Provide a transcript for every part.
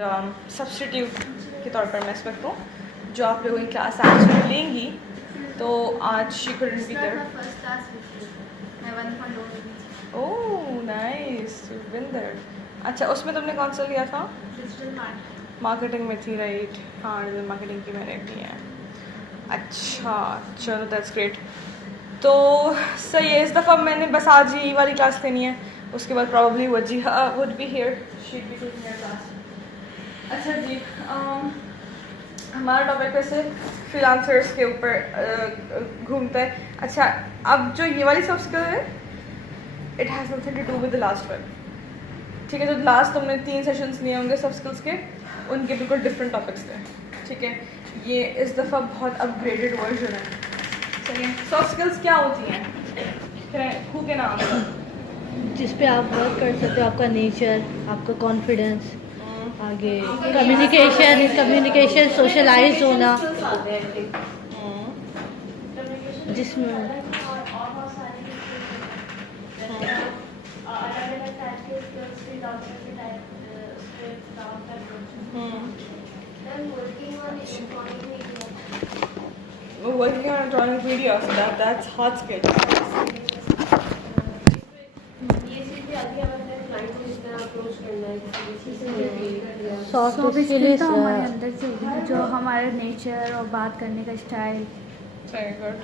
Substitute के तौर पर मैं एक्सपेक्ट हूँ जो आप लोगों की क्लास एक्चुअली लेंगी। तो आज she couldn't be there. Oh nice, you been there. अच्छा, उसमें तुमने कौन सा लिया था? मार्केटिंग में थी, राइट? हाँ, डिजिटल मार्केटिंग की मैंने भी है। अच्छा चलो, दैट्स ग्रेट। तो सही है, इस दफ़ा मैंने बस आज ही वाली क्लास लेनी है, उसके बाद probably Wajiha would be here, she be taking your class. अच्छा जी, हमारा टॉपिक वैसे फ्रीलांसर्स के ऊपर घूमता है। अच्छा, अब जो ये वाली सॉफ्ट स्किल है, it has nothing to do with the last one, ठीक है? जो लास्ट तुमने 3 सेशंस लिए होंगे सॉफ्ट स्किल्स के, उनके बिल्कुल डिफरेंट टॉपिक्स थे, ठीक है? ये इस दफ़ा बहुत अपग्रेडेड वर्जन है, सही है? सॉफ्ट स्किल्स क्या होती हैं? हु के नाम है जिस पे आप वर्क कर सकते हो, आपका नेचर, आपका कॉन्फिडेंस, आगे कम्युनिकेशन, सोशलाइज होना, जिसमें working on a drawing video, so that's hard skill. Soft skill skill तो हमारे अंदर से होगी ना, जो हमारे नेचर और बात करने का style. Very good.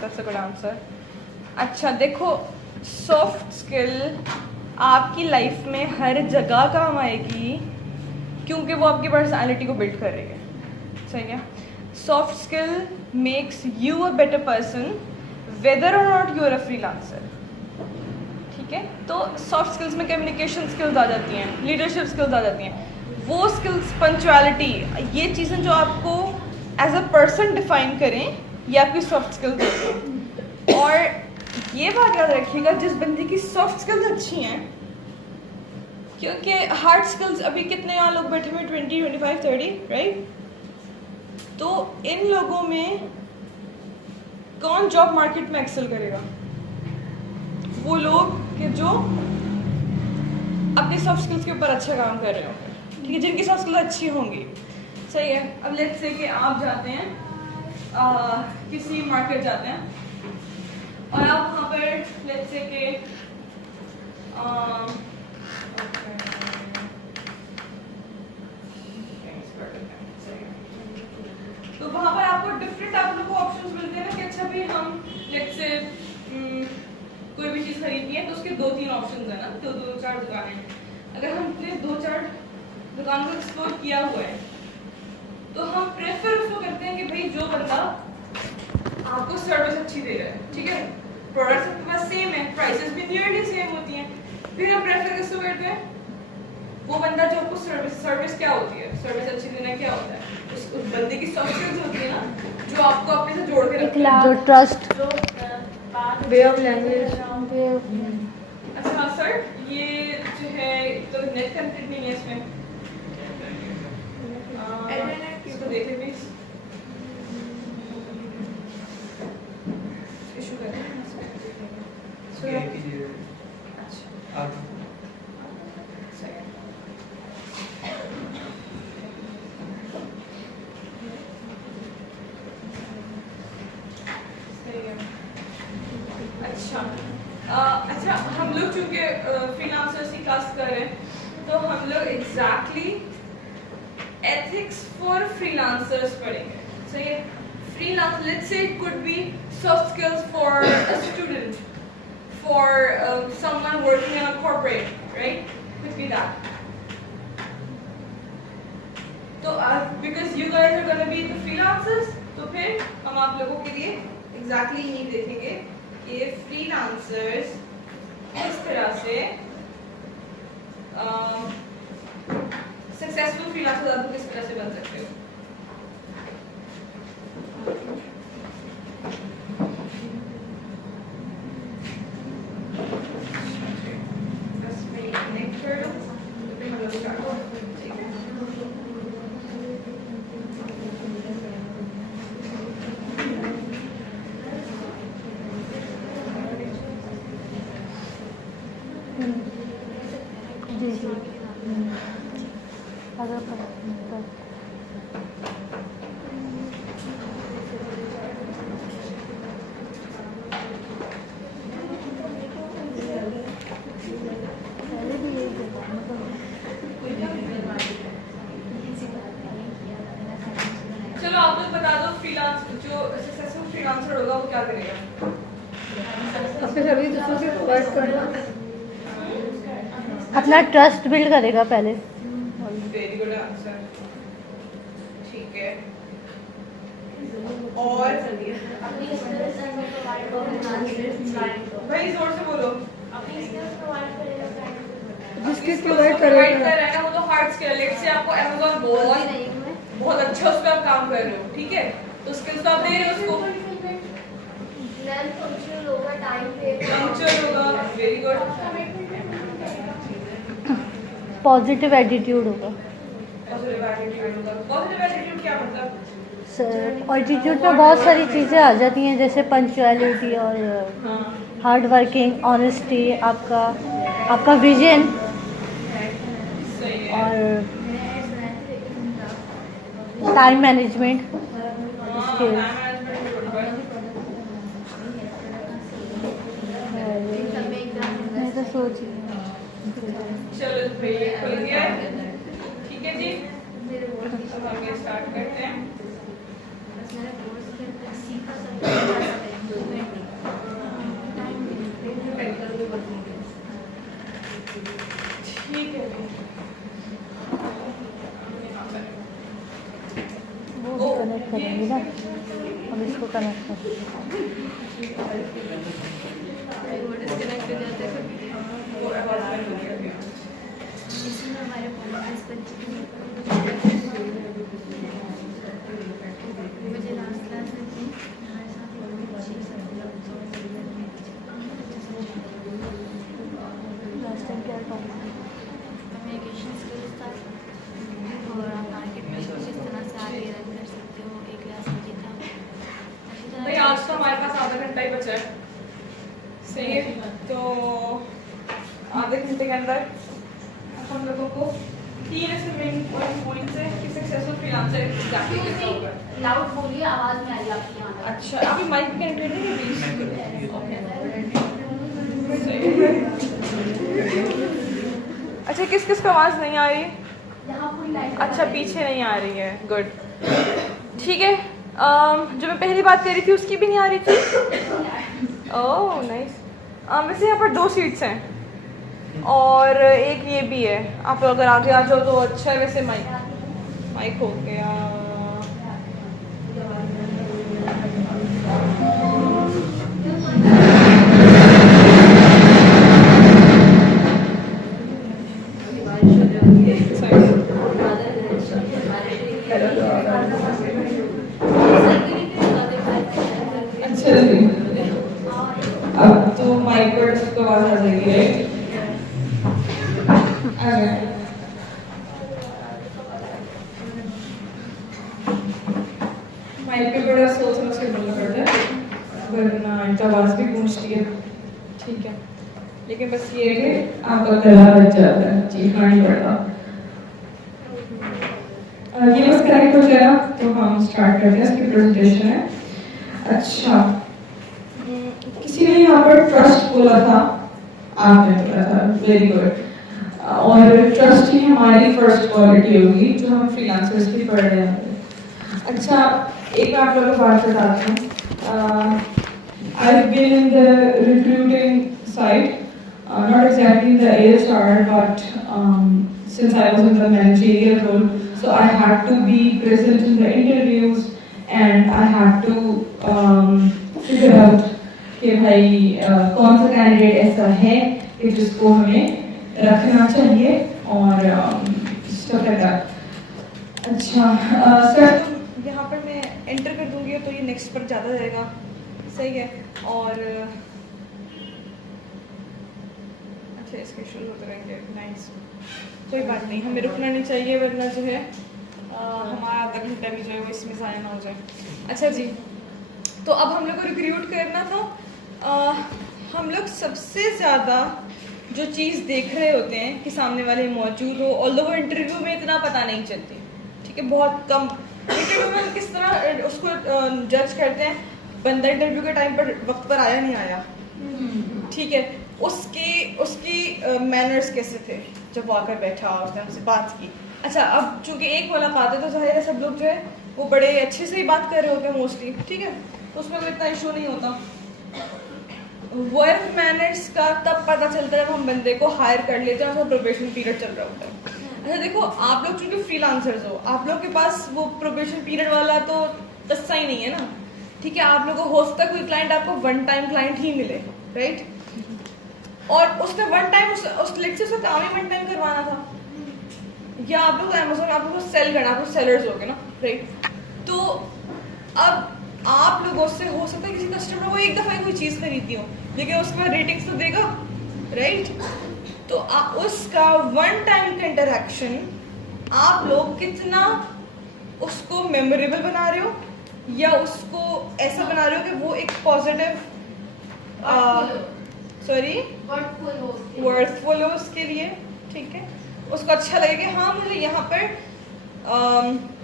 That's a good answer. अच्छा देखो, सॉफ्ट स्किल आपकी लाइफ में हर जगह काम आएगी क्योंकि वो आपकी पर्सनालिटी को बिल्ड करेगा, सही है? Soft skill makes you a better person whether और not you are a freelancer, ठीक है? तो सॉफ्ट स्किल्स में कम्युनिकेशन स्किल्स आ जाती हैं, लीडरशिप स्किल्स आ जाती हैं, वो स्किल्स, पंक्चुअलिटी, ये चीज़ें जो आपको एज अ पर्सन डिफाइन करें, ये आपकी सॉफ्ट स्किल्स होती हैं। और ये बात याद रखिएगा, जिस बंदे की सॉफ्ट स्किल्स अच्छी हैं, क्योंकि हार्ड स्किल्स अभी कितने यहाँ लोग बैठे हुए, 20, 25, 30, राइट? तो इन लोगों में कौन जॉब मार्केट में एक्सेल करेगा? वो लोग कि जो अपनी सॉफ्ट स्किल्स के ऊपर अच्छा काम कर रहे हो, ठीक है? जिनकी सॉफ्ट स्किल्स अच्छी होंगी, सही है? अब लेट्स से कि आप जाते हैं किसी मार्केट जाते हैं और आप वहाँ पर लेट्स से कि तो वहाँ पर आपको डिफरेंट आप लोगों को ऑप्शंस मिलते हैं ना कि अच्छा भी हम लेट्स से कोई भी चीज़ खरीदनी है तो उसके 2-3 ऑप्शंस है ना, तो 2-4 दुकानें हैं। अगर हमने 2-4 दुकान को एक्सप्लोर किया हुआ है तो हम प्रेफर उसको करते हैं कि भाई जो बंदा आपको सर्विस अच्छी दे रहा है, ठीक है? प्रोडक्ट्स आपके पास सेम है, प्राइसेस भी नियरली सेम होती हैं, फिर हम प्रेफर किसको करते हैं? वो बंदा जो आपको सर्विस क्या होती है, सर्विस अच्छी देना क्या होता है? उस बंदे की सॉफ्ट स्किल्स होती है ना, जो आपको अपने से जोड़ के रखती है, जो ट्रस्ट, वे ऑफ लैंग्वेज। अच्छा हाँ सर, ये जो है तो नेट कनेक्टेड नहीं है इसमें, इसको देखें प्लीज, इशू कर रहे हैं अच्छा सही है। अच्छा हम लोग चूँकि फ्रीलांसर्स की क्लास कर रहे हैं तो हम लोग एग्जैक्टली एथिक्स फॉर फ्रीलांसर्स पढ़ेंगे, सही है? Freelance, let's say it could be soft skills for a student, for someone working in a corporate, right? Could be that. तो because you guys are gonna be the freelancers, तो फिर हम आप लोगों के लिए एग्जैक्टली यही देखेंगे कि फ्रीलांसर्स किस तरह से सक्सेसफुल फ्रीलांसर्स आप किस तरह से बन सकते हो। बस मैं कनेक्ट कर दूं तो फिर हम लोग स्टार्ट हो, ठीक है? जी जी अगर पर पहले भी यही देखा चलो आप लोग बता दो, फ्रीलांस जो सक्सेसफुल फ्रीलांसर होगा वो क्या करेगा? अपने सभी दोस्तों से वर्क करना, अपना ट्रस्ट बिल्ड करेगा पहले। Very good answer. ठीक है, और भाई जोर से बोलो। जिसके प्रोवाइड प्रोवाइड कर रहा है ना वो तो हार्ड स्किल। लेट्स से आपको Amazon बहुत अच्छा उस पर आप काम कर रहे हो, ठीक है, तो स्किल्स तो आप दे रहे हो उसको, पंक्चुअल होगा, वेरी गुड। पॉजिटिव एटीट्यूड होगा। पॉजिटिव एटीट्यूड होगा। पॉजिटिव एटीट्यूड क्या मतलब? सर एटीट्यूड में बहुत सारी चीज़ें आ जाती हैं, जैसे पंक्चुअलिटी और हाँ, हार्ड वर्किंग, ऑनेस्टी, आपका विजन सही है। और टाइम मैनेजमेंट हाँ, स्किल्स। time management भी good है। मैं तो सोच रही हूँ चलो भाई ये खुल गया है, ठीक है जी, अब हम ये स्टार्ट करते हैं। ठीक है भाई, वो कनेक्ट करेंगे ना, हम इसको कनेक्ट करेंगे। वो announcement हो गया अभी। लास्ट टाइम क्या टॉपिक था? कम्युनिकेशन स्किल्स था और आप मार्केट में किस तरह से आगे रन कर सकते हो, एक क्लास में था। भाई आज तो हमारे पास आधा घंटा ही बचा है, सही है, तो आधे घंटे के अंदर हम लोगों को 3 ऐसे मेन पॉइंट्स है कि सक्सेसफुल फ्रीलांसर एग्जैक्टली कैसा होगा। लाउड बोलिए, आवाज़ नहीं आ रही आपकी यहाँ। अच्छा, आपकी माइक कनेक्टेड है कि प्लीज? अच्छा, किस किस को आवाज़ नहीं आ रही? यहाँ पूरी लाइट अच्छा, पीछे नहीं आ रही है, गुड, ठीक है। जो मैं पहली बात कर रही थी उसकी भी नहीं आ रही थी। Oh nice. वैसे यहाँ पर 2 सीट्स हैं और एक ये भी है, आप लोग अगर आगे आ जाओ तो अच्छा है। वैसे माइक हो गया। अच्छा जी, अब तो माइक पर सबको आवाज आ जाएगी, राइट? माइक पे बड़ा सोच समझ के बोलना पड़ता है वरना इनका आवाज भी गूंजती है, ठीक है। लेकिन बस ये है कि आपका गला बच जाता है, चीखना नहीं पड़ता। ये बस कनेक्ट हो जाएगा तो हम स्टार्ट करते हैं। इसकी प्रेजेंटेशन है। अच्छा, किसी ने यहाँ पर ट्रस्ट बोला था, आपने बोला था, वेरी गुड। और ट्रस्ट ही हमारी फर्स्ट क्वालिटी होगी जो हम फ्रीलांसर्स की पढ़ रहे हैं। अच्छा, एक आप लोगों को बात बताती हूँ। I've been in the recruiting side, not exactly in the ASR, but since I was in the managerial role, so I had to be present in the interviews and I had to figure out कि भाई कौन सा candidate ऐसा है कि जिसको हमें रखना चाहिए और stuff like that. अच्छा सर, यहाँ पर मैं एंटर कर दूंगी तो ये नेक्स्ट पर ज़्यादा जाएगा, सही है। और अच्छा, इसके शुरू होते रहेंगे, नाइस, कोई बात नहीं, हमें रुकना नहीं चाहिए वरना जो है हमारा आधा घंटा भी जो है वो इसमें ज़ाया ना हो जाए। अच्छा जी, तो अब हम लोग को रिक्रूट करना था। हम लोग सबसे ज़्यादा जो चीज़ देख रहे होते हैं कि सामने वाले मौजूद हो, ऑल्दो वो इंटरव्यू में इतना पता नहीं चलती, ठीक है, बहुत कम। इंटरव्यू में हम किस तरह उसको जज करते हैं, बंदा इंटरव्यू के टाइम पर वक्त पर आया नहीं आया, ठीक है, उसकी मैनर्स कैसे थे जब वो आकर बैठा, उसने हमसे बात की। अच्छा, अब चूंकि एक मुलाकात है तो जाहिर है सब लोग जो है वो बड़े अच्छे से ही बात कर रहे होते हैं मोस्टली, ठीक है, तो उसमें कोई इतना इशू नहीं होता। वर्क मैनर्स का तब पता चलता है जब हम बंदे को हायर कर लेते हैं और प्रोबेशन पीरियड चल रहा होता है। अच्छा देखो, आप लोग चूंकि फ्रीलांसर्स हो, आप लोग के पास वो प्रोबेशन पीरियड वाला तो तस्सा ही नहीं है ना, ठीक है, आप लोगों को हो सकता है कोई क्लाइंट आपको वन टाइम क्लाइंट ही मिले, राइट, और उसने वन टाइम उस लेक्चर से काम ही वन टाइम करवाना था, या आप लोग अमेज़न आप लोग को सेल करना, आप लोग सेलर्स हो गए ना, राइट। तो अब आप लोगों से हो सकता है किसी कस्टमर को एक दफ़ा कोई चीज़ खरीदी हो, लेकिन उसके बाद रेटिंग्स तो देगा, राइट। तो उसका वन टाइम का इंटरेक्शन आप लोग कितना उसको मेमोरेबल बना रहे हो, या उसको ऐसा बना रहे हो कि वो एक पॉजिटिव वर्थफुल हो उसके लिए, ठीक है, उसको अच्छा लगे कि हाँ मुझे यहाँ पर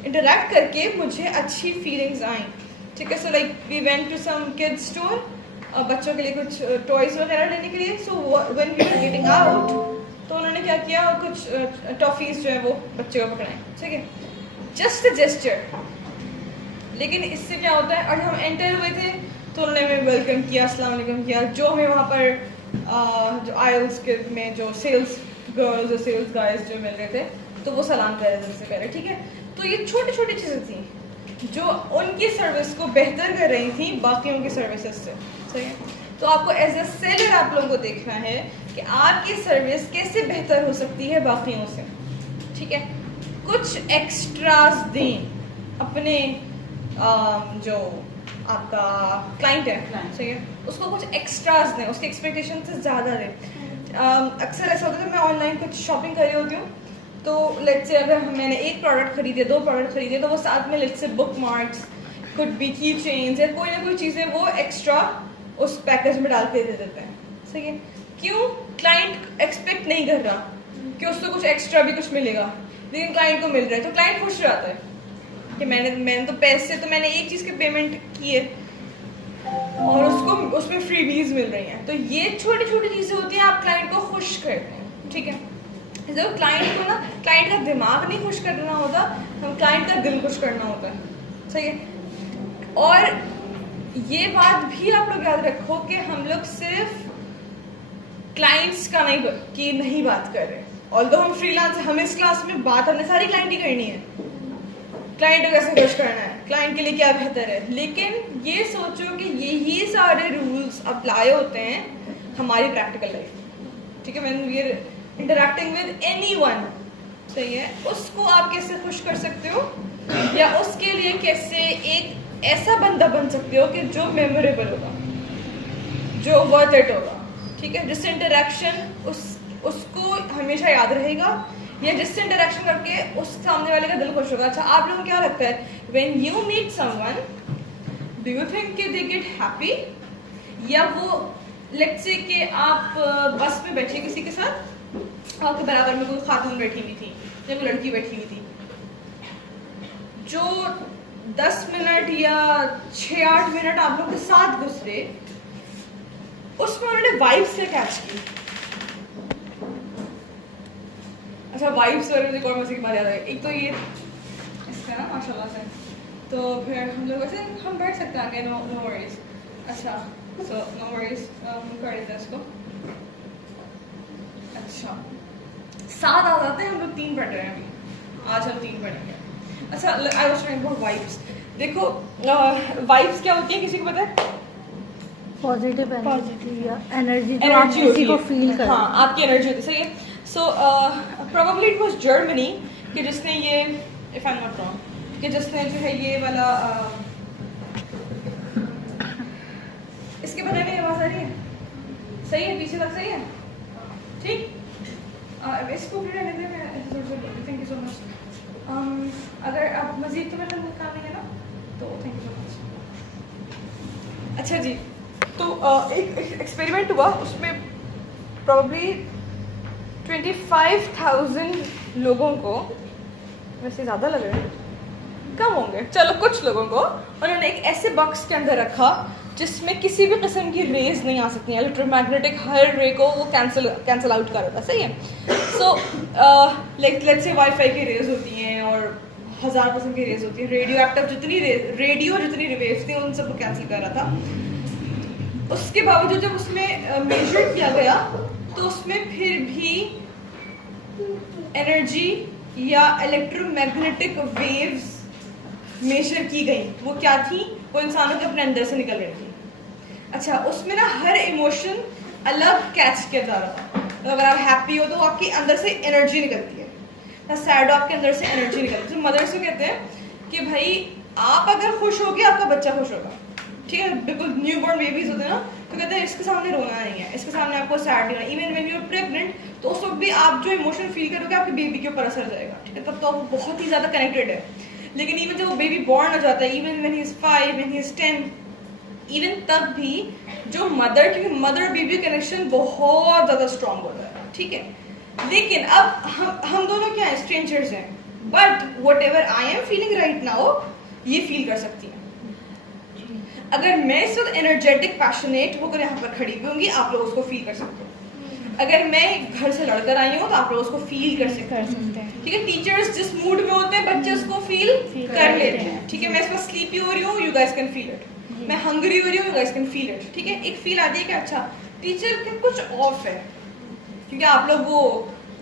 इंटरेक्ट करके मुझे अच्छी फीलिंग्स आई, ठीक है। So like we went to some kids store, बच्चों के लिए कुछ टॉयज वगैरह लेने के लिए। So when we were getting out, तो उन्होंने क्या किया, कुछ टॉफीज जो है वो बच्चे को पकड़ाएं, ठीक है, जस्ट अ जेस्चर। लेकिन इससे क्या होता है, और हम एंटर हुए थे तो उन्होंने हमें वेलकम किया, अस्सलाम वालेकुम किया। जो हमें वहाँ पर जो आयल्स के में जो सेल्स गर्ल्स और सेल्स गाइज जो मिल रहे थे, तो वो सलाम कर रहे थे उससे पहले, ठीक है। तो ये छोटी छोटी चीज़ें थी जो उनकी सर्विस को बेहतर कर रही थी बाकियों की सर्विसेज से, सही है। तो आपको एज ए सेलर आप लोगों को देखना है कि आपकी सर्विस कैसे बेहतर हो सकती है बाकियों से, ठीक है। कुछ एक्स्ट्रास दें अपने जो आपका क्लाइंट है, सही है, उसको कुछ एक्स्ट्रास दें, उसकी एक्सपेक्टेशन से ज़्यादा दें। अक्सर ऐसा होता है, मैं ऑनलाइन कुछ शॉपिंग कर रही होती हूँ, तो लेट्स से अगर मैंने एक प्रोडक्ट खरीदे, दो प्रोडक्ट खरीदे, तो वो साथ में let's say book marks, could be की चेन्स या कोई ना कोई चीज़ें वो एक्स्ट्रा उस पैकेज में डाल के दे देते हैं, सही है। क्यों? क्लाइंट एक्सपेक्ट नहीं कर रहा कि उसको कुछ एक्स्ट्रा भी कुछ मिलेगा, लेकिन क्लाइंट को मिल रहा है, तो क्लाइंट खुश रहता है कि मैंने तो पैसे, तो मैंने एक चीज़ की पेमेंट की है और उसको उसमें फ्रीबीज मिल रही हैं। तो ये छोटी छोटी चीज़ें होती हैं, आप क्लाइंट को खुश करते हैं, ठीक है। जब क्लाइंट को ना, क्लाइंट का दिमाग नहीं खुश करना होता, हम क्लाइंट का दिल खुश करना होता है, सही है। और ये बात भी आप लोग याद रखो कि हम लोग सिर्फ क्लाइंट्स का नहीं बात कर रहे, ऑल्दो हम फ्रीलांस, हम इस क्लास में बात हमने सारी क्लाइंट ही करनी है, क्लाइंट को कैसे खुश करना है, क्लाइंट के लिए क्या बेहतर है। लेकिन ये सोचो कि यही सारे रूल्स अप्लाई होते हैं हमारी प्रैक्टिकल लाइफ, ठीक है। When we are interacting with anyone, सही है, उसको आप कैसे खुश कर सकते हो, या उसके लिए कैसे एक ऐसा बंदा बन सकते हो कि जो मेमोरेबल होगा, जो वर्थ इट होगा, ठीक है। जिससे इंटरेक्शन उसको हमेशा याद रहेगा, या जिससे इंटरेक्शन करके उस सामने वाले का दिल खुश होगा। अच्छा, आप लोगों को क्या लगता है, when you meet someone, do you think कि दे गेट हैप्पी, या वो लेट्स से कि आप बस में बैठे किसी के साथ, आपके बराबर में कोई खातून बैठी हुई थी या कोई लड़की बैठी हुई थी, जो 10 मिनट या 6-8 मिनट आप लोग के साथ गुजरे, उसमें उन्होंने वाइब्स से कैच की। अच्छा, वाइब्स और मुझे कौन मजे की बात याद है, एक तो ये इसका ना माशाल्लाह से, तो फिर हम लोग वैसे हम बैठ सकते हैं आगे, नो वरीज। अच्छा, सो नो वरीज, हम कर लेते हैं इसको। अच्छा, 7 आ जाते हैं, हम लोग 3 पढ़ रहे हैं अभी, आज हम 3 पढ़ेंगे। अच्छा, I was talking about vibes. देखो वाइब्स क्या होती है, किसी को पता है? पॉजिटिव एनर्जी या एनर्जी जो आप किसी को फील करें। हाँ, आपकी एनर्जी होती है, सही है। So probably it was Germany कि जिसने ये, if I am not wrong, कि जिसने जो है ये वाला इसके बनाने की आवाज़ आ रही है, सही है, पीछे तक सही है, ठीक। इसको थैंक यू सो मच। अगर आप मजीद तो मतलब काम नहीं है ना, तो थैंक यू सो मच। अच्छा जी, तो एक एक्सपेरिमेंट हुआ, उसमें प्रॉब्ली 25,000 लोगों को, वैसे ज़्यादा लग रहा है, कम होंगे, चलो कुछ लोगों को उन्होंने एक ऐसे बॉक्स के अंदर रखा जिसमें किसी भी किस्म की रेज नहीं आ सकती हैं। इलेक्ट्रोमैग्नेटिक हर रे को वो कैंसिल आउट कर देता है, सही है। So like let's say wifi की रेज होती हैं और 1000 किस्म की रेज होती है, रेडियो एक्टिव जितनी वेव्स थी उन सबको कैंसिल कर रहा था। उसके बावजूद जब उसमें मेजर किया गया तो उसमें फिर भी एनर्जी या इलेक्ट्रोमैग्नेटिक वेव्स मेजर की गई। वो क्या थी? वो इंसानों के अपने अंदर से निकल रही थी। अच्छा, उसमें ना हर इमोशन अलग कैच किया जा रहा था। तो अगर आप हैप्पी हो तो आपके अंदर से एनर्जी निकलती है, ना सैड हो आपके अंदर से एनर्जी निकलती है। तो मदर्स को कहते हैं कि भाई आप अगर खुश होगे आपका बच्चा खुश होगा, ठीक है। बिल्कुल न्यू बॉर्न बेबीज होते हैं ना, तो कहते हैं इसके सामने रोना नहीं है, इसके सामने आपको सैड नहीं होना। Even when you are pregnant तो उस वक्त भी आप जो इमोशन फील करोगे आपके बेबी के ऊपर असर जाएगा, ठीक है। तब तो आप बहुत ही ज़्यादा कनेक्टेड है। लेकिन इवन जब वो बेबी बॉर्न हो जाता है, even when he is 5, when he is 10, even तब भी जो मदर, क्योंकि मदर बेबी कनेक्शन बहुत ज़्यादा स्ट्रॉन्ग होता है, ठीक है। लेकिन अब हम दोनों क्या है, स्ट्रेंजर्स हैं, but what ever I am feeling right now ये फील कर सकती हैं। अगर मैं इस वक्त एनर्जेटिक पैशनेट होकर यहाँ पर खड़ी हुई होंगी, आप लोग उसको फील कर सकते हो। अगर मैं घर से लड़कर आई हूँ तो आप लोग उसको फील कर सकते हैं, ठीक है। टीचर्स जिस मूड में होते हैं बच्चे उसको फील कर लेते हैं, ठीक है। मैं इस वक्त स्लीपी हो रही हूँ, you guys can feel it. मैं हंग्री हो रही हूँ, you guys can feel it, ठीक है। एक फील आती है कि अच्छा टीचर के कुछ ऑफ है, क्योंकि आप लोग वो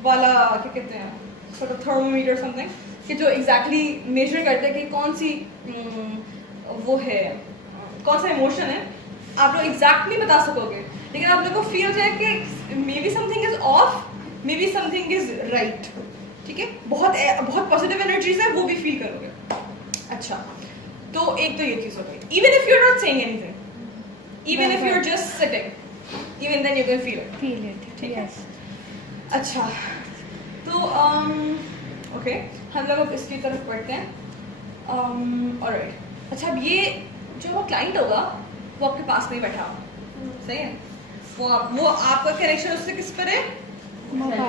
वाला क्या कहते हैं, सॉर्ट ऑफ थर्मोमीटर समथिंग, कि जो एग्जैक्टली मेजर करते हैं कि कौन सी वो है, कौन सा इमोशन है, आप लोग एग्जैक्ट नहीं बता सकोगे। लेकिन आप लोगों को फील हो जाए कि may be something is of, may be something is right, ठीक है। बहुत पॉजिटिव एनर्जीज है, वो भी फील करोगे। अच्छा, तो एक तो ये चीज हो गई। Even if you are not saying anything, even if you are just sitting, even then you can feel it, ठीक है। अच्छा, तो ओके, हम लोग अब इसकी तरफ बढ़ते हैं। ऑलराइट, अच्छा, अब ये जो वो क्लाइंट होगा वो आपके पास नहीं बैठा होगा, सही है। वो आपका कनेक्शन उससे किस पर है?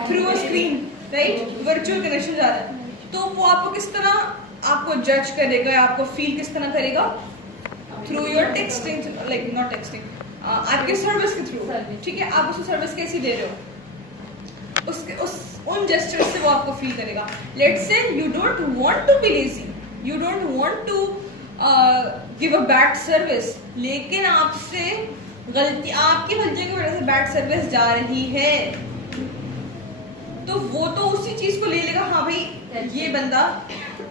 Through a screen, right, virtual connection जा रहा है। तो वो आपको किस तरह आपको जज करेगा, आपको फील किस तरह करेगा? Through your texting, like not texting, आपके सर्विस के थ्रू, ठीक है। आप उसको सर्विस कैसी दे रहे हो, उन जेस्चर्स से वो आपको फील करेगा। Let's say you don't want to be lazy, you don't want to give a bad service, लेकिन आपसे आपकी गलतियों की वजह से बैड सर्विस जा रही है, तो वो तो उसी चीज को ले लेगा, हाँ भाई ये बंदा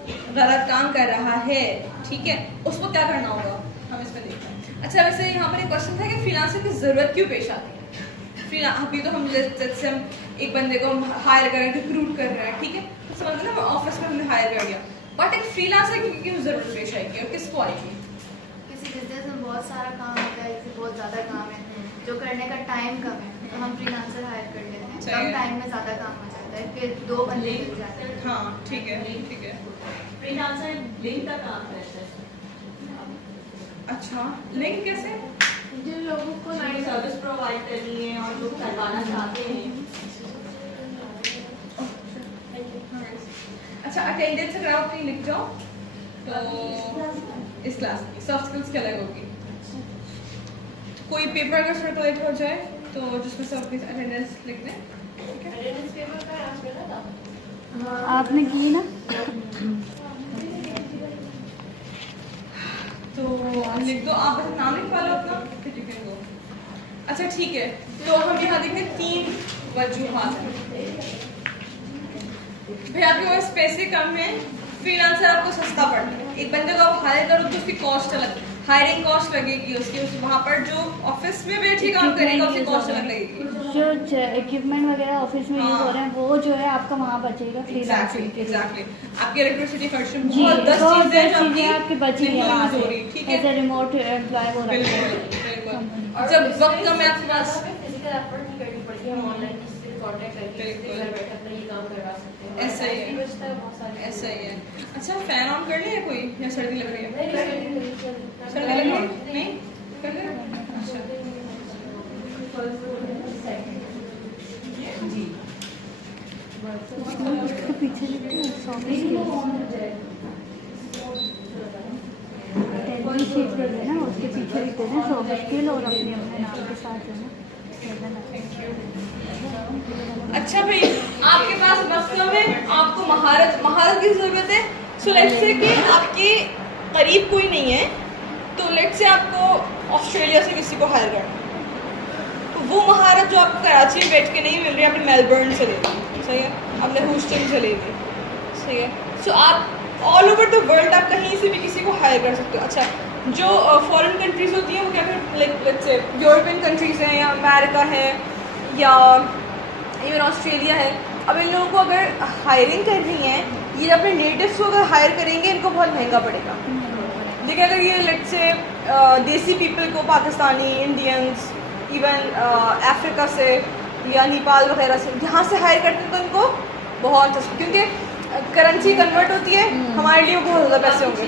गलत काम कर रहा है, ठीक है। उसको क्या करना होगा, हम इसमें देखते हैं। अच्छा, वैसे यहाँ पर एक क्वेश्चन था कि फ्रीलांसर की जरूरत क्यों पेश आती है। अभी तो हम जैसे हम एक बंदे को हायर कर रहे हैं, रिक्रूट कर रहे हैं, ठीक है, तो समझते ना ऑफिस में हमने हायर कर दिया, बट एक फ्रीलांसर की क्यों जरूरत पेश आएगी और किसको आएगी? किसी बिजनेस में बहुत सारा काम होता है, किसी बहुत ज़्यादा काम है जो करने का टाइम कम है, तो हम फ्रीलांसर हायर कर लेते हैं, कम टाइम में ज़्यादा काम हो जाता है, फिर 2 बंदे मिल जाते हैं। हाँ, ठीक है, ठीक है। फ्रीलांसर लिंक का काम करता है। अच्छा, लिंक कैसे? जिन लोगों को नई सर्विस प्रोवाइड करनी है और लोग करवाना चाहते हैं। अच्छा, अटेंडेंस अगर आप कहीं लिख जाओ तो इस क्लास की सॉफ्ट स्किल्स की अलग होगी। कोई पेपर अगर सर्कुलेट हो जाए तो जिसमें सब अपनी अटेंडेंस लिख दें, ठीक है। अटेंडेंस पेपर का नाम करना था, आपने की ना, तो लिख दो, आप बस नाम लिखवा लो अपना, फिर लिख दो। अच्छा, ठीक है, तो हम यहाँ देखते हैं 3 वजूहात हैं। भाई आपके पास पैसे कम है, फ्रीलांसर आपको सस्ता पड़ता है। एक बंदे को आप हायर करो तो उसकी कॉस्ट अलग, हायरिंग कॉस्ट लगेगी उसकी, वहाँ पर जो ऑफिस में बैठे काम करेगा उसकी कॉस्ट अलग लगेगी। जो इक्विपमेंट वगैरह ऑफिस में यूज हो रहे हैं वो जो है आपका वहाँ बचेगा फ्रीलांसिंग के लिए। आपकी इलेक्ट्रिसिटी खर्च में जी, बहुत 10 बहुत चीजें चीजें आपकी आपकी बची हैं वहाँ हो से, रही, ठीक है। एज ए रिमोट एम्प्लॉय वो रखते हैं। बिल्कुल। और जब वक्त कम है आपके पास, फिजिकल एफर्ट नहीं करनी पड़ती, हम ऑनलाइन किसी से कांटेक्ट करके किसी से घर बैठे अपना ये काम करवा सकते हैं। ऐसा ही है, बचता है बहुत सारी। ऐसा ही है। अच्छा, फैन ऑन कर लिया कोई या सर्दी लग रही है? नहीं, सर्दी लग रही है? नहीं कर लिया? अच्छा, जी। उसके पीछे लिखते हैं सॉफ्ट स्किल शीट दे देना, उसके पीछे लिख देना सॉफ्ट स्किल और अपने अपने नाम के साथ है ना। अच्छा भाई, आपके पास मसला में आपको महारत की ज़रूरत है। सो लेट्स से कि आपके करीब कोई नहीं है, तो लेट्स से आपको ऑस्ट्रेलिया से किसी को हायर करना है, तो वो महारत जो आपको कराची में बैठ के नहीं मिल रही, आपने मेलबर्न से ले ली, सही है, आपने ह्यूस्टन से ले ली, सही है। सो आप ऑल ओवर द वर्ल्ड आप कहीं से भी किसी को हायर कर सकते हो। अच्छा, जो फॉरेन कंट्रीज़ होती हैं वो क्या फिर like let's say European countries हैं या अमेरिका है या इवन ऑस्ट्रेलिया है, अब इन लोगों को अगर हायरिंग करनी है, ये अपने नेटिव्स को अगर हायर करेंगे इनको बहुत महंगा पड़ेगा। लेकिन अगर ये लेट्स से देसी पीपल को, पाकिस्तानी, इंडियंस, इवन अफ्रीका से या नेपाल वगैरह से यहाँ से हायर करते हैं तो इनको बहुत, क्योंकि करेंसी कन्वर्ट होती है, हमारे लिए बहुत ज़्यादा पैसे होंगे,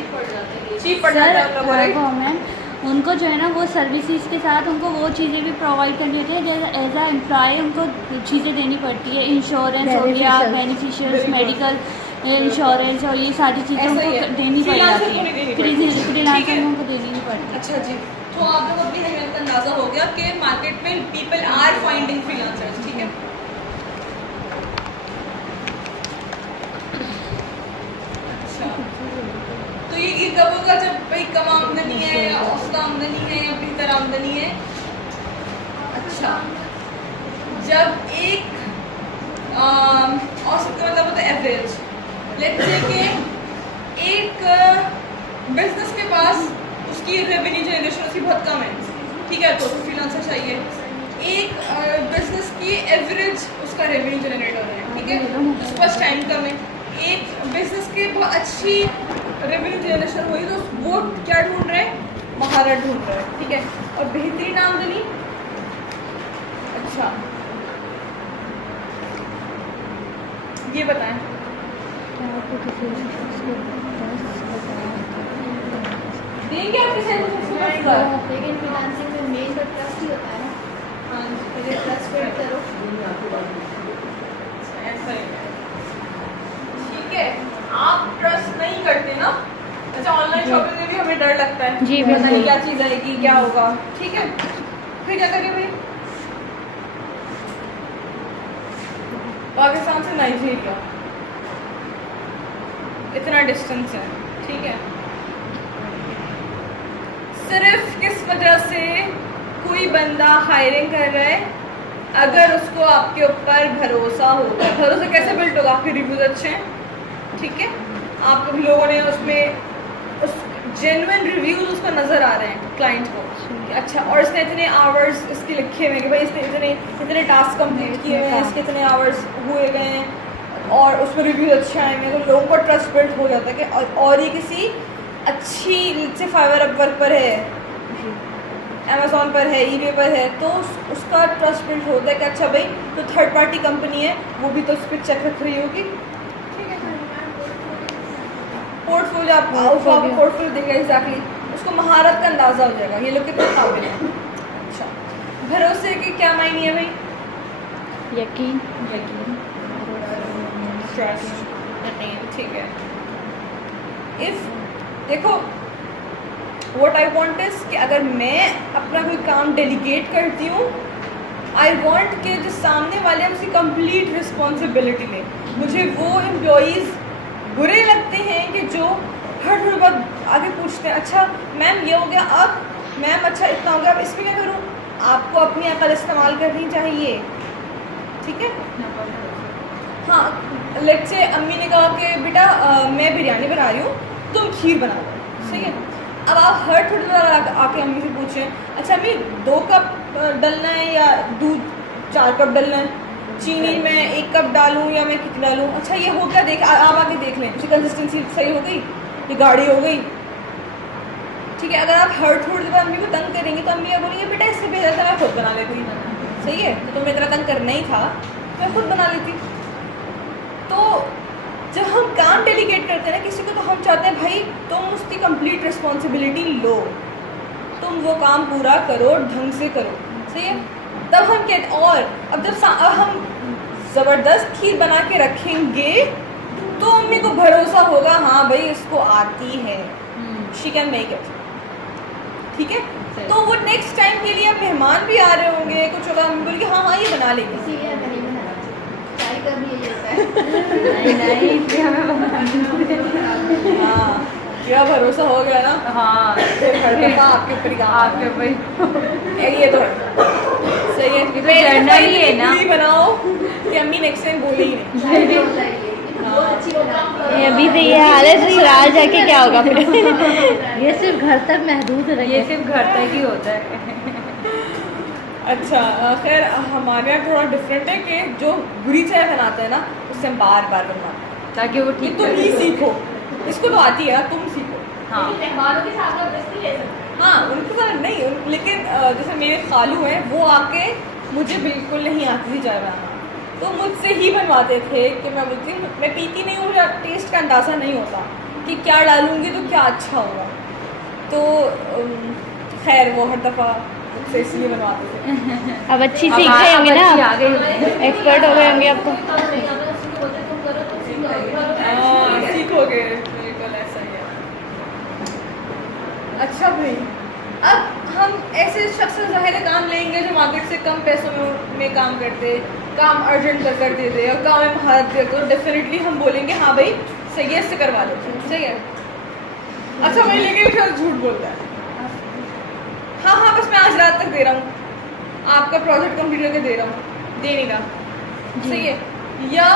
चीप पड़ जाता है उन लोगों को। उनको जो है ना वो सर्विसेज के साथ उनको वो चीज़ें भी प्रोवाइड करनी होती है, जैसे एज आ एम्प्लॉय उनको चीज़ें देनी पड़ती है, इंश्योरेंस हो गया, बेनिफिशियर्स, मेडिकल इंश्योरेंस और ये सारी चीज़ें उनको देनी पड़ जाती है, फ्रीलांसर में उनको देनी नहीं पड़ती। अच्छा जी, तो आप लोग अपनी अहमियत का अंदाज़ा हो गया कि मार्केट में पीपल आर फाइंडिंग फ्रीलांसर्स, ठीक है। अच्छा, तो ये कब होगा जब भाई कम आमदनी है या औसत आमदनी है या बेहतर आमदनी है? अच्छा, जब एक औसत का मतलब होता है एवरेज, लेट्स से कि एक बिजनेस के पास उसकी रेवेन्यू जनरेशन उसकी बहुत कम है, ठीक है, तो उसको फ्रीलांसर चाहिए। एक बिजनेस की एवरेज उसका रेवेन्यू जनरेट हो रहा है, ठीक है, उसके पास टाइम कम है। एक बिजनेस की बहुत अच्छी रेवेन्यू जनरेशन हुई तो वो क्या ढूंढ रहे हैं? महारत ढूंढ रहे हैं, ठीक है, और बेहतरीन आमदनी। अच्छा, ये बताएं देंगे आपके साथ लेकिन फ्रीलांसिंग में मेन तो ट्रस्ट ही होता है ना। हाँ, पहले ट्रस्ट बिल्ड करो। ऐसा ही है, ठीक है। आप ट्रस्ट नहीं करते ना, अच्छा ऑनलाइन शॉपिंग में भी हमें डर लगता है जी, पता नहीं बिल्कुल। क्या चीज़ आएगी, क्या होगा, ठीक है, फिर क्या करें भाई? पाकिस्तान से नाइजीरिया इतना डिस्टेंस है, ठीक है, सिर्फ किस वजह से कोई बंदा हायरिंग कर रहा है? अगर उसको आपके ऊपर भरोसा होगा। भरोसा कैसे बिल्ड होगा? आपके रिव्यूज अच्छे हैं, ठीक है, आप लोगों ने उसमें उस जेन्युइन रिव्यूज उसको नज़र आ रहे हैं क्लाइंट को, अच्छा, और इसने इतने आवर्स इसके लिखे हुए हैं कि भाई इसने इतने टास्क कंप्लीट किए हुए हैं, इसके इतने आवर्स हुए गए हैं और उसमें रिव्यूज अच्छे आए हैं, तो लोगों को ट्रस्ट बिल्ड हो जाता है कि और ये किसी अच्छी से फाइवर अपवर्क पर है, अमेज़ॉन पर है, ईबे पर है, तो उसका ट्रस्ट बिल्ड होता है कि अच्छा भाई तो थर्ड पार्टी कंपनी है, वो भी तो उस पर चेक रख रही होगी, ठीक है। पोर्टफोलियो आपको पोर्टफोलियो देगा एग्जैक्टली, उसको महारत का अंदाज़ा हो जाएगा ये लोग कितने काबिल हैं। अच्छा, भरोसे के क्या मायने है भाई? यकीन, ट्रस्ट, ठीक है। इफ देखो व्हाट आई वांट इज कि अगर मैं अपना कोई काम डेलीगेट करती हूँ, आई वांट कि जो सामने वाले हैं उसकी कंप्लीट रिस्पॉन्सिबिलिटी लें। मुझे वो एम्प्लॉयज़ बुरे लगते हैं कि जो हर थोड़ी बहुत आगे पूछते हैं, अच्छा मैम ये हो गया, अब मैम अच्छा इतना हो गया, अब इस पर क्या करूँ? आपको अपनी अकल इस्तेमाल करनी चाहिए, ठीक है। हाँ, लेट्स से अम्मी ने कहा कि बेटा मैं बिरयानी बना रही हूँ, तुम खीर बना दो, सही है। अब आप हर थोड़ी देर आके अम्मी से पूछें, अच्छा अम्मी 2 कप डालना है या दूध 4 कप डालना है, चीनी मैं 1 कप डालूँ या मैं कितना डालूँ? अच्छा ये हो गया, देख आप आके देख लें उसकी कंसिस्टेंसी सही हो गई, ये गाढ़ी हो गई, ठीक है। अगर आप हर थोड़ी देर अम्मी को तंग करेंगे तो अम्मी क्या बोलेंगे, बेटा इससे बेहतर था मैं खुद बना लेती, सही है, तो तुम्हें इतना तंग करना ही था मैं खुद बना लेती। तो जब हम काम डेलीगेट करते हैं ना किसी को, तो हम चाहते हैं भाई तुम उसकी कंप्लीट रिस्पॉन्सिबिलिटी लो, तुम वो काम पूरा करो, ढंग से करो, सही है। तब हम कहते, और अब जब हम ज़बरदस्त खीर बना के रखेंगे तो मम्मी को भरोसा होगा हाँ भाई इसको आती है, शी कैन मेक इट। ठीक है, तो वो नेक्स्ट टाइम के लिए अब मेहमान भी आ रहे होंगे, कुछ होगा, मम्मी बोलेगी हाँ हाँ ये बना लेंगे। इसीलिए हमें नहीं बनाना चाहिए, चाय का भी यही होता है। नहीं हमें हाँ, क्या भरोसा हो गया ना, हाँ फिर हर दफा आपके ऊपर ही काम आपके भाई ये तो है। सही है, तो जर्नल ही है ना। पूरी बनाओ कि अम्मी नेक्स्ट टाइम बोले ही नहीं। चाय भी होता है ये बहुत अच्छी बनाती है। ये अभी से ये हाल है, ससुराल जाके क्या होगा फिर। ये सिर्फ घर तक महदूद रहे। ये सिर्फ घर तक ही होता है। अच्छा खैर हमारे यहाँ थोड़ा डिफरेंट है कि जो बुरी चाय बनाते हैं ना उससे हम बार बार बनवाते हैं ताकि वो कि ठीक तुम ही सीखो, इसको तो आती है तुम सीखो। हाँ मेहमानों के साथ आप रिस्क ले सकते हैं। हाँ उनके साथ नहीं लेकिन जैसे मेरे खालू हैं वो आके मुझे बिल्कुल नहीं आती थी चाय बनाना, तो मुझसे ही बनवाते थे कि मैं बोलती हूँ मैं पीती नहीं हूँ, मुझे टेस्ट का अंदाज़ा नहीं होता कि क्या डालूंगी तो क्या अच्छा होगा। तो खैर वो हर दफ़ा मुझसे इसलिए बनवाते थे। अब अच्छी सीख गए होंगे ना, आ गई। एक्सपर्ट हो गए होंगे अब तो। कोई काम नहीं आता, उसको बोलते तुम करो तुम सीखो। हाँ सीखोगे, बिल्कुल ऐसा ही है। अच्छा भाई अब हम ऐसे शख्स से ज़ाहिर काम लेंगे जो मार्केट से कम पैसों में काम करते, काम अर्जेंट कर देते और काम में महारत देते, तो डेफिनेटली हम बोलेंगे हाँ भाई सही है इससे करवा लेते, सही है। अच्छा भाई लेकिन शायद झूठ बोलता है, हाँ हाँ बस मैं आज रात तक दे रहा हूँ, आपका प्रोजेक्ट कंप्लीट करके दे रहा हूँ, दे नहीं रहा, सही है। या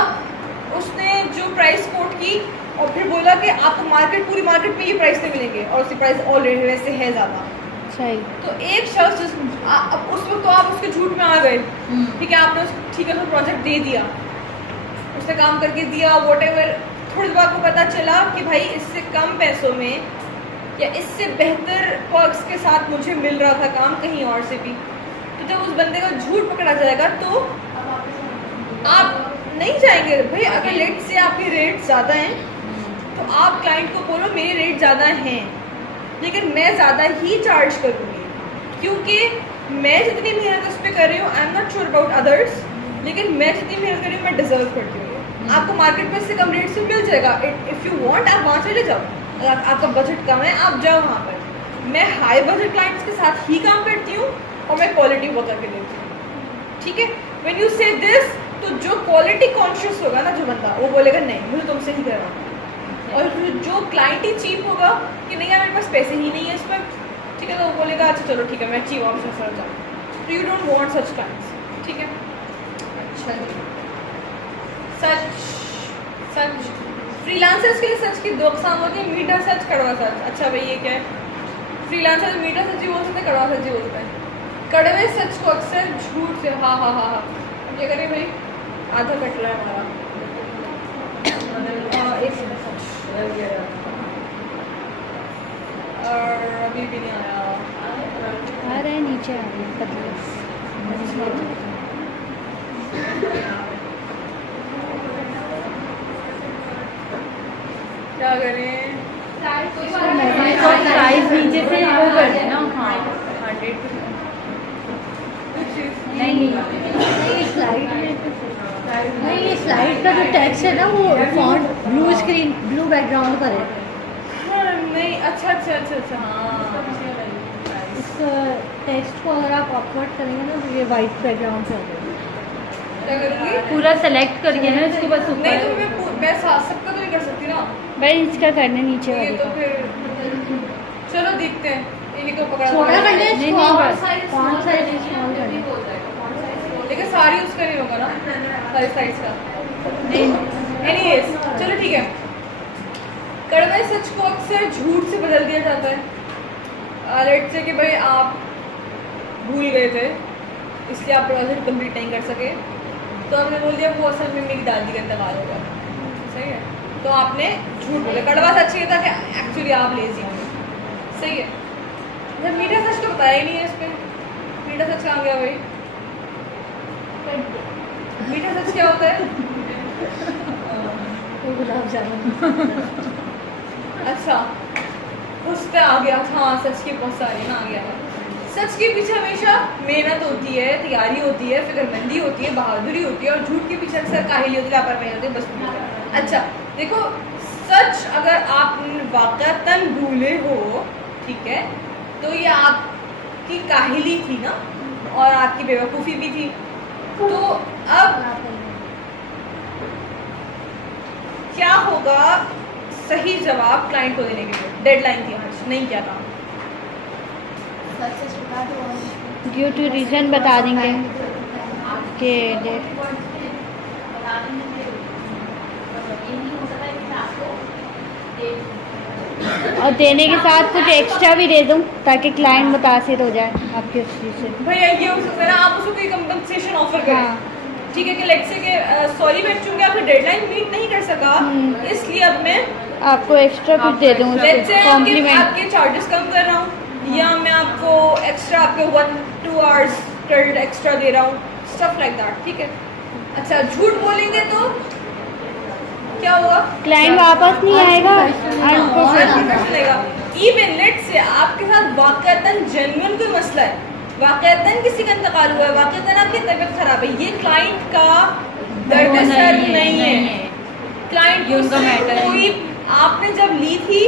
उसने जो प्राइस कोट की और फिर बोला कि आपको पूरी मार्केट में ये प्राइस से मिलेंगे और उसकी प्राइस ऑलरेडी वैसे है ज़्यादा। सही। तो एक शख्स अब उस वक्त तो आप उसके झूठ में आ गए, ठीक है, आपने ठीक है उसको प्रोजेक्ट दे दिया, उसने काम करके दिया व्हाटएवर, थोड़ी देर बाद को पता चला कि भाई इससे कम पैसों में या इससे बेहतर पर्क्स के साथ मुझे मिल रहा था काम कहीं और से भी। तो जब उस बंदे का झूठ पकड़ा जाएगा तो आप नहीं जाएंगे भाई। अगर लेट से आपके रेट ज़्यादा हैं तो आप क्लाइंट को बोलो मेरे रेट ज़्यादा हैं लेकिन मैं ज़्यादा ही चार्ज करूँगी, क्योंकि मैं जितनी मेहनत उस पर कर रही हूँ, I am not sure about others, लेकिन मैं जितनी मेहनत कर रही हूँ मैं डिजर्व करती हूँ। आपको मार्केट में इससे कम रेट से मिल जाएगा, इफ़ यू वांट आप वहाँ चले जाओ, अगर आपका बजट कम है आप जाओ वहाँ पर। मैं हाई बजट क्लाइंट्स के साथ ही काम करती हूँ और मैं क्वालिटी वर्क करके देती हूँ, ठीक है। व्हेन यू से दिस, तो जो क्वालिटी कॉन्शियस होगा ना जो बंदा, वो बोलेगा नहीं मुझे तुमसे ही करना, और जो क्लाइंट ही चीप होगा कि नहीं यार मेरे पास पैसे ही नहीं है इस पर, ठीक है, तो वो बोलेगा अच्छा चलो ठीक है मैं चीप ऑप्शन सर जाऊँ। तो you don't want such clients, ठीक है। अच्छा जी, सच फ्रीलांसर्स के लिए सच की दो अक़साम होती है, मीठा सच कड़वा सच। अच्छा भाई ये क्या है, फ्रीलांसर मीठा सच भी बोल सकते हैं, कड़वा सच भी बोल सकते हैं। कड़वे सच को अक्सर झूठ से हाँ हाँ हाँ हाँ ये करें भाई, आधा कट रहा है हमारा, एक और अभी भी नहीं आया, आ रहे हैं नीचे आ रहे हैं पतले। क्या करें, साइज नीचे से वो कर देना। हाँ 100 नहीं नहीं स्लाइड में नहीं, ये स्लाइड का जो टेक्स्ट है ना वो font blue screen blue background पर है। हाँ, नहीं अच्छा अच्छा अच्छा अच्छा हाँ इस टेक्स्ट को अगर आप अपलोड करेंगे ना तो ये वाइट बैकग्राउंड पे आ जाएगा। क्या करूँगी, पूरा सेलेक्ट करके ना इसको बस नहीं तो ऊपर मैं सबका तो नहीं कर सकती ना, भाई इसका करने नीचे ये वाले तो का। फिर चलो देखते हैं, इन्हीं को पकड़ा छोटा कर ले, नहीं, small नहीं, कर। font size small कर ले। लेकिन सारी उसका नहीं होगा ना, सारी साइज का। एनीवेज चलो ठीक है। कड़वे सच को अक्सर झूठ से बदल दिया जाता है। लेट्स से कि भाई आप भूल गए थे इसलिए आप प्रोजेक्ट कंप्लीट नहीं कर सके, तो आपने बोल दिया वो असल में मेरी दादी का इंतकाल होगा, सही है, तो आपने झूठ बोला। कड़वा सच ये था कि एक्चुअली आप लेजी हो, सही है। जब मीठा सच तो बताया ही नहीं है इस पर, मीठा सच कहाँ गया भाई, मीठा सच क्या होता है? वो गुलाब जामुन। अच्छा उस पे आ गया था, हाँ सच की बहुत सारी ना आ गया था, सच के पीछे हमेशा मेहनत होती है, तैयारी होती है, फिक्रमंदी होती है, बहादुरी होती है, और झूठ के पीछे अक्सर काहिली होती है, लापरवाही होती है, बस। अच्छा देखो, सच अगर आप वाकईतन भूले हो, ठीक है, तो ये आपकी काहिली थी ना, और आपकी बेवकूफ़ी भी थी। तो अब क्या होगा सही जवाब क्लाइंट को देने के लिए? डेडलाइन थी आज, नहीं किया काम। सच सच बता दो। ड्यू टू रीज़न बता देंगे कि और देने के साथ कुछ एक्स्ट्रा भी दे दूं ताकि क्लाइंट मुतासिर हो जाए आपके उस चीज़ से। भैया ये हो सकता है ना, आप उसको कोई कंपनसेशन ऑफर करें। हाँ। ठीक है कि लेट्स से कि सॉरी मैं चूंकि आपकी डेडलाइन मीट नहीं कर सका, इसलिए अब मैं आपको एक्स्ट्रा कुछ दे दूं लेट्स से कॉम्प्लीमेंट। आपके चार्जेस कम कर रहा हूँ, या मैं आपको एक्स्ट्रा आपके 1-2 आवर्स क्रेडिट एक्स्ट्रा दे रहा हूँ, स्टफ लाइक दैट। ठीक है। अच्छा झूठ बोलेंगे तो क्या होगा? क्लाइंट वापस नहीं आएगा, इवन लेट्स से आपके साथ वाकईतन जेन्युइन कोई मसला है, वाकईतन किसी का इंतकाल हुआ है, वाकईतन आपकी तबीयत खराब है, ये क्लाइंट का दर्द-ए-सर नहीं है। क्लाइंट को कोई, आपने जब ली थी,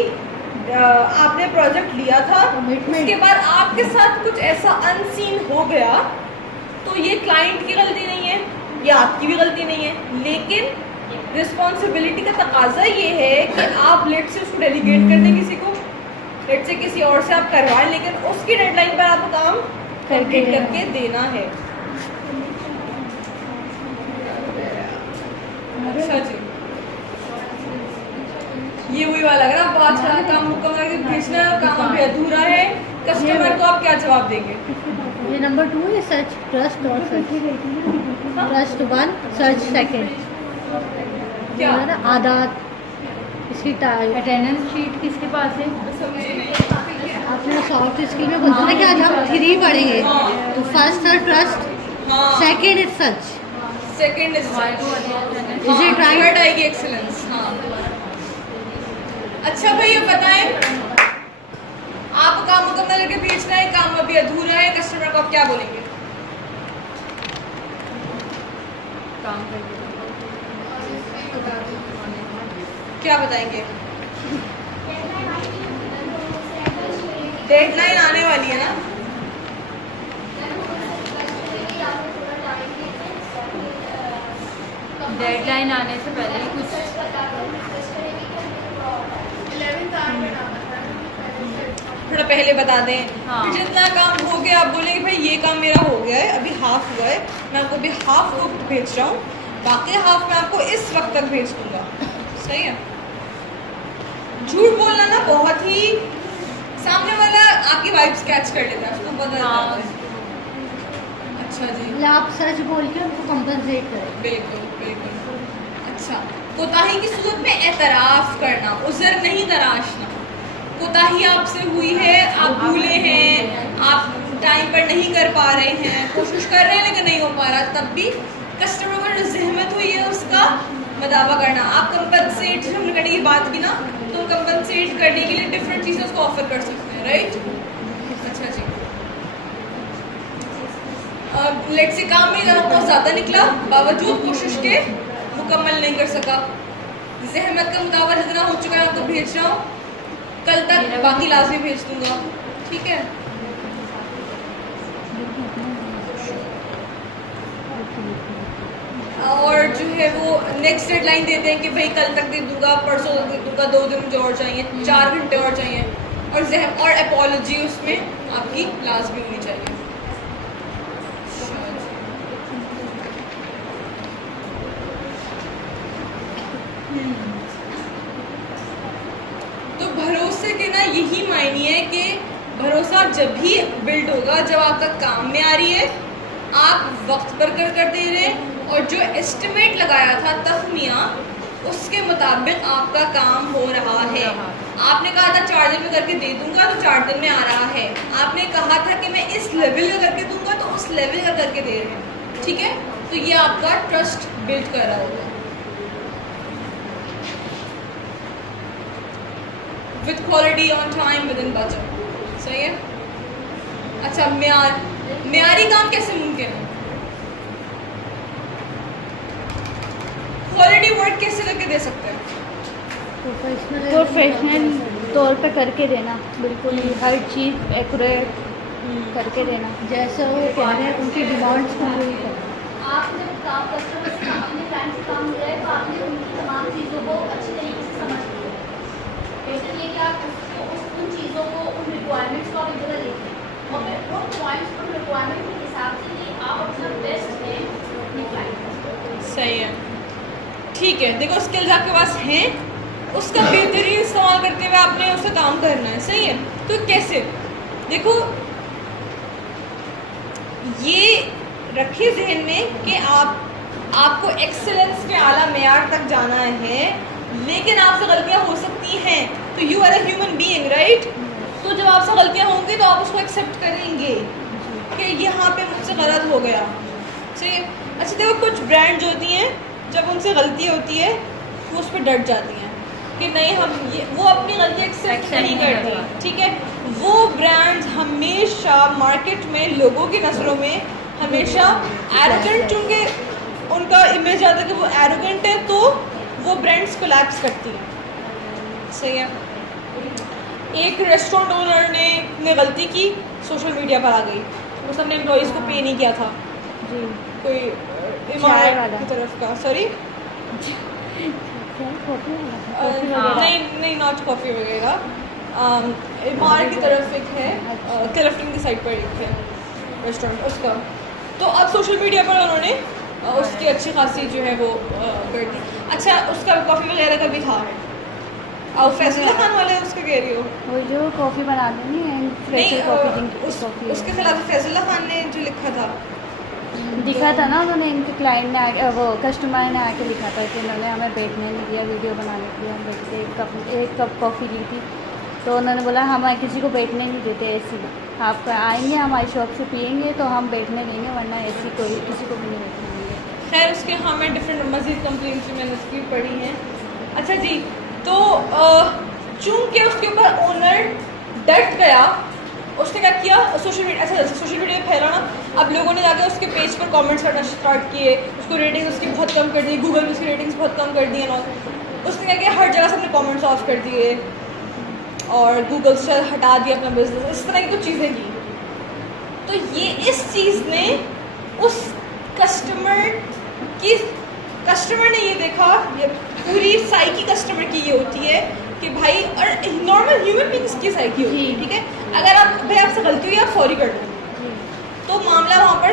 आपने प्रोजेक्ट लिया था, उसके बाद आपके साथ कुछ ऐसा अनसीन हो गया, तो ये क्लाइंट की गलती नहीं है, या आपकी भी गलती नहीं है, लेकिन रिस्पॉन्सिबिलिटी का तकाजा ये है कि आप लेट से उसको डेलीगेट कर दें किसी को, लेट से किसी और से आप करवाएं, लेकिन उसकी डेडलाइन पर आपको काम करके देना है। अच्छा जी, ये वही वाला है ना, आज का काम मुकम्मल करके भेजना है, काम अभी अधूरा है, कस्टमर को आप क्या जवाब देंगे? ये नंबर 2 है, सर्च ट्रस्ट और सर्च। Trust 1, search 2। क्या है ना आदात, इसकी अटेंडेंस शीट किसके पास है? आपने सॉफ्ट स्किल में बोलते ना कि आज हम 3 पढ़ेंगे, तो फर्स्ट है trust, second is search, second is is it right? Third आएगी एक्सीलेंस। हाँ। अच्छा भैया बताएं, आप काम मुकम्मल करके भेजना है, काम अभी अधूरा है, कस्टमर को आप क्या बोलेंगे? काम करके क्या बताएंगे? डेडलाइन आने वाली है ना, डेडलाइन आने से पहले ही कुछ थोड़ा पहले बता दें। हाँ। फिर जितना काम हो गया आप बोलेंगे भाई ये काम मेरा हो गया है, अभी हाफ हुआ है, मैं आपको अभी हाफ को भेज रहा हूँ, बाकी हाफ मैं आपको इस वक्त तक भेज दूंगा। सही है। झूठ बोलना ना बहुत ही, सामने वाला आपकी वाइब्स कैच कर लेता है, उसको पता हाँ। है। अच्छा जी, मतलब आप सच बोल के उनको कंपनसेट करें। बिल्कुल बिल्कुल। अच्छा, कोताही की सूरत में एतराफ़ करना, उज़र नहीं तराशना। कोताही आपसे हुई है, आप भूले हैं, आप टाइम पर नहीं कर पा रहे हैं, कोशिश कर रहे हैं लेकिन नहीं हो पा रहा, तब भी कस्टमर को जो जहमत हुई है उसका मदावा करना। आप कंपनसेट हमने करने की बात की ना, तो कंपनसेट करने के लिए डिफरेंट चीज़ें उसको ऑफर कर सकते हैं, राइट? अच्छा जी, लेट से काम में बहुत ज़्यादा निकला, बावजूद कोशिश के मुकम्मल नहीं कर सका, जहमत का मुतावा जितना हो चुका है आपको भेज रहा हूँ, कल तक बाकी लाजमी भेज दूंगा। ठीक है। और जो है वो नेक्स्ट डेडलाइन देते हैं कि भाई कल तक दे दूंगा, परसों तक दे दूंगा, 2 दिन मुझे और चाहिए, 4 घंटे और चाहिए, और अपॉलॉजी उसमें आपकी लाजमी होनी चाहिए। तो भरोसे के ना यही मायने है कि भरोसा जब भी बिल्ड होगा जब आपका काम में आ रही है, आप वक्त पर कर दे रहे हैं, और जो एस्टिमेट लगाया था तखमिया उसके मुताबिक आपका काम हो रहा है। आपने कहा था 4 दिन में करके दे दूंगा, तो 4 दिन में आ रहा है। आपने कहा था कि मैं इस लेवल का करके दूंगा, तो उस लेवल का करके दे रहे हैं। ठीक है, तो ये आपका ट्रस्ट बिल्ड कर रहा होगा। With quality, on time, with in budget. सही है। अच्छा, म्यारी काम कैसे मुमकिन है? क्वालिटी वर्क कैसे करके दे सकते हैं? प्रोफेशनल तौर पे करके देना, बिल्कुल ही हर चीज़ एक्यूरेट करके देना। जैसे वो कह रहे हैं उनकी डिमांड्स को पूरी करना। आपने काम कस्टमर से अपने क्लाइंट से काम लिया है तो आपने उनकी तमाम चीज़ों को अच्छी तरीके से समझ लिया है। बेहतर ये कि आप उन चीज़ों को, उन रिक्वायरमेंट्स को आप एक जगह देखें और फिर उन पॉइंट्स, उन रिक्वायरमेंट के हिसाब से कि आप अपना बेस्ट दें अपने क्लाइंट। सही है, ठीक है। देखो स्किल्स आपके पास हैं, उसका बेहतरीन इस्तेमाल करते हुए आपने उससे काम करना है, सही है। तो कैसे? देखो ये रखिए जहन में कि आपको एक्सेलेंस के आला मेयार तक जाना है, लेकिन आपसे गलतियां हो सकती हैं। तो you are a human being, right? तो जब आपसे गलतियां होंगी तो आप उसको एक्सेप्ट करेंगे कि यहाँ पे मुझसे गलत हो गया, सही है। अच्छा देखो, कुछ ब्रांड्स होती हैं जब उनसे गलती होती है वो उस पर डट जाती हैं कि नहीं, वो अपनी गलती एक्सेप्ट नहीं करती, ठीक है। वो ब्रांड्स हमेशा मार्केट में लोगों की नज़रों में हमेशा एरोगेंट, चूँकि उनका इमेज आता है कि वो एरोगेंट है, तो वो ब्रांड्स कोलैप्स करती हैं, सही है। एक रेस्टोरेंट ओनर ने गलती की, सोशल मीडिया पर आ गई, वो सबने एम्प्लॉइज़ को पे नहीं किया था, जी, कोई इमारत की तरफ का, सॉरी नहीं नॉट कॉफ़ी वगैरह, इमारत की तरफ एक है, क्लिफ्टन की साइड पर एक है रेस्टोरेंट उसका। तो अब सोशल मीडिया पर उन्होंने उसकी अच्छी खासी जो है वो कर दी। अच्छा, उसका कॉफ़ी वगैरह का भी था, और फैसला खान वाले उसका कह रही हो? वो जो कॉफ़ी बनाते नहीं, उसके खिलाफ फैसला खान ने जो लिखा था, दिखा था ना उन्होंने, इनके क्लाइंट ने वो कस्टमर ने आके लिखा था कि उन्होंने हमें बैठने नहीं दिया, वीडियो बनाने के लिए हम बैठ के एक कप कॉफ़ी ली थी, तो उन्होंने बोला हम किसी को बैठने नहीं देते, ऐसी आप आएंगे हमारी शॉप से पियेंगे तो हम बैठने देंगे, वरना ऐसी कोई किसी को भी नहीं बैठने देंगे। खैर उसके हाँ मैं डिफरेंट मज़ीद कंप्लेंट्स भी मैंने उसकी पढ़ी हैं। अच्छा जी, तो चूँकि उसके ऊपर ओनर डट गया, उसने क्या किया, सोशल मीडिया, अच्छा सोशल मीडिया पे फैलाना, अब लोगों ने जाके उसके पेज पर कमेंट्स करना स्टार्ट किए, उसको रेटिंग उसकी बहुत कम कर दी, गूगल में उसकी रेटिंग्स बहुत कम कर दी है ना। उसने क्या किया, हर जगह से अपने कमेंट्स ऑफ कर दिए और गूगल से हटा दिया अपना बिजनेस, इस तरह की कुछ चीज़ें की। तो ये इस चीज़ ने उस कस्टमर ने ये देखा, ये पूरी साइकी कस्टमर की ये होती है कि भाई, और नॉर्मल ह्यूमन बींग्स की साइकी होती है, ठीक है। अगर आप भाई आपसे गलती हुई, आप सॉरी कर दो तो मामला वहाँ पर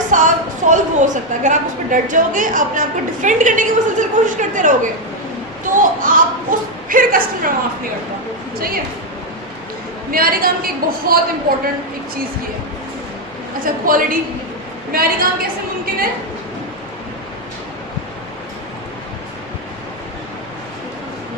सॉल्व हो सकता है। अगर आप उस पर डट जाओगे, अपने आप को डिफेंड करने की मुसलसल कोशिश करते रहोगे, तो आप फिर कस्टमर माफ़ नहीं करता, सही है। म्यारी काम की एक बहुत इंपॉर्टेंट एक चीज़ की है, अच्छा क्वालिटी। म्यारी काम कैसे मुमकिन है?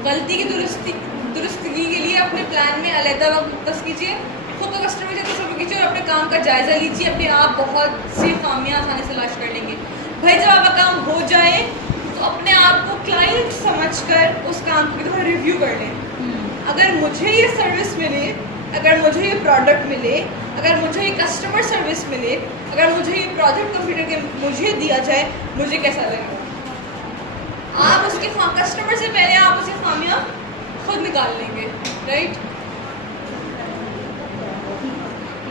गलती की दुरुस्तगी के लिए अपने प्लान में अलहदा वक्त मुख्तस कीजिए, खुद को कस्टमर से तसव्वुर कीजिए और अपने काम का जायज़ा लीजिए, अपने आप बहुत सी खामियां आसानी से तलाश कर लेंगे। भाई जब आपका काम हो जाए तो अपने आप को क्लाइंट समझकर उस काम की तरह रिव्यू कर लें। अगर मुझे ये सर्विस मिले, अगर मुझे ये प्रोडक्ट मिले, अगर मुझे ये कस्टमर सर्विस मिले, अगर मुझे ये प्रोजेक्ट कंप्लीट करके मुझे दिया जाए, मुझे कैसा लगेगा? आप उसके कस्टमर से पहले आप उसकी खामियां खुद निकाल लेंगे, राइट।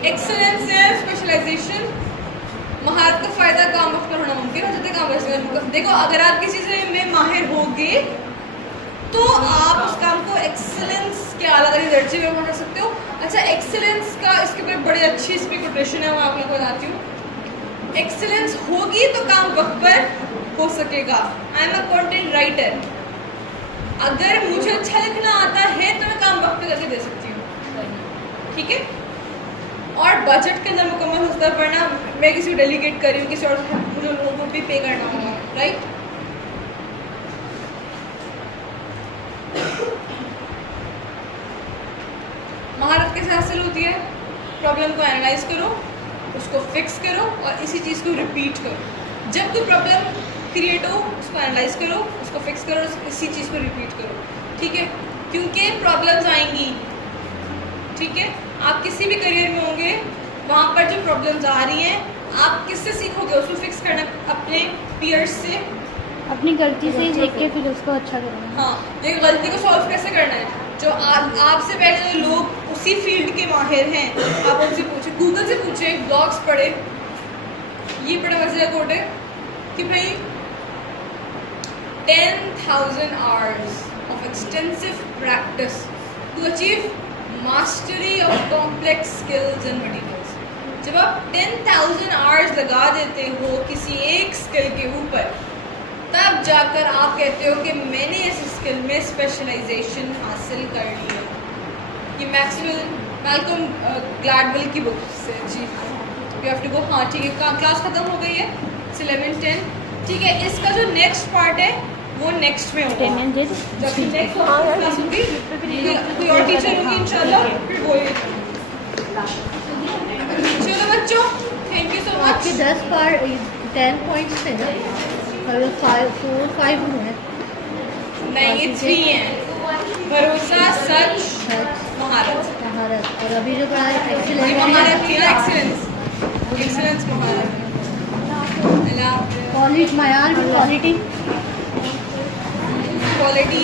एक्सेलेंस है स्पेशलाइजेशन, महारत का फ़ायदा काम वक्त पर होना मुमकिन हो जाता है। देखो अगर आप किसी से में माहिर होगे तो आप उस काम को एक्सेलेंस के आला दर्जे में पहुंचा सकते हो। अच्छा, एक्सेलेंस का इसके ऊपर बड़ी अच्छी इस पर कोटेशन है, मैं आप लोगों को बताती हूँ। एक्सेलेंस होगी तो काम वक्त पर हो सकेगा। I am a content writer, अगर मुझे अच्छा लिखना आता है तो मैं काम वक्त पे करके दे सकती हूँ, ठीक है। और बजट के अंदर मुकम्मल हो सकता है, वरना मैं किसी को डेलीगेट कर रही हूँ, किसी और मुझे लोगों को भी पे करना होगा, राइट। महारत कैसे हासिल होती है? प्रॉब्लम को एनालाइज करो, उसको फिक्स करो और इसी चीज़ को रिपीट करो। जब कोई प्रॉब्लम क्रिएट हो, उसको एनालाइज करो, उसको फिक्स करो, इसी चीज़ को रिपीट करो, ठीक है। क्योंकि प्रॉब्लम्स आएंगी, ठीक है। आप किसी भी करियर में होंगे, वहाँ पर जो प्रॉब्लम्स आ रही हैं आप किससे सीखोगे उसको फिक्स करना? अपने पीयर्स से। अपनी गलती से ही देख के फिर उसको अच्छा करना। हाँ, ये गलती को सॉल्व कैसे करना है? जो आपसे पहले जो लोग उसी फील्ड के माहिर हैं आप उनसे पूछे, गूगल से पूछे, ब्लॉग्स पढ़े। ये बड़ा मजे का कोट है कि भाई 10,000 hours of extensive practice to achieve mastery of complex skills and materials। जब आप 10,000 hours लगा देते हो किसी एक स्किल के ऊपर, तब जाकर आप कहते हो कि मैंने इस स्किल में स्पेशलाइजेशन हासिल कर ली है। ये मैल्कम ग्लैडवेल की बुक से। जी यू हैव टू गो। हाँ ठीक है, क्लास ख़त्म हो गई है, 11:10। ठीक है, इसका जो नेक्स्ट पार्ट है वो नेक्स्ट में होगा। जब नेक्स्ट क्लास होगी कोई और टीचर होगी इंशाल्लाह, फिर वो चलो बच्चों, थैंक यू सो मच। आपके 10 पॉइंट्स थे ना, और 5 हैं। नहीं, ये 3 हैं। भरोसा, सच, महारत। महारत। और अभी जो पढ़ा है ये एक्सीलेंस, महारत थी ना, एक्सीलेंस महारत। क्वालिटी, मायार भी क्वालिटी। क्वालिटी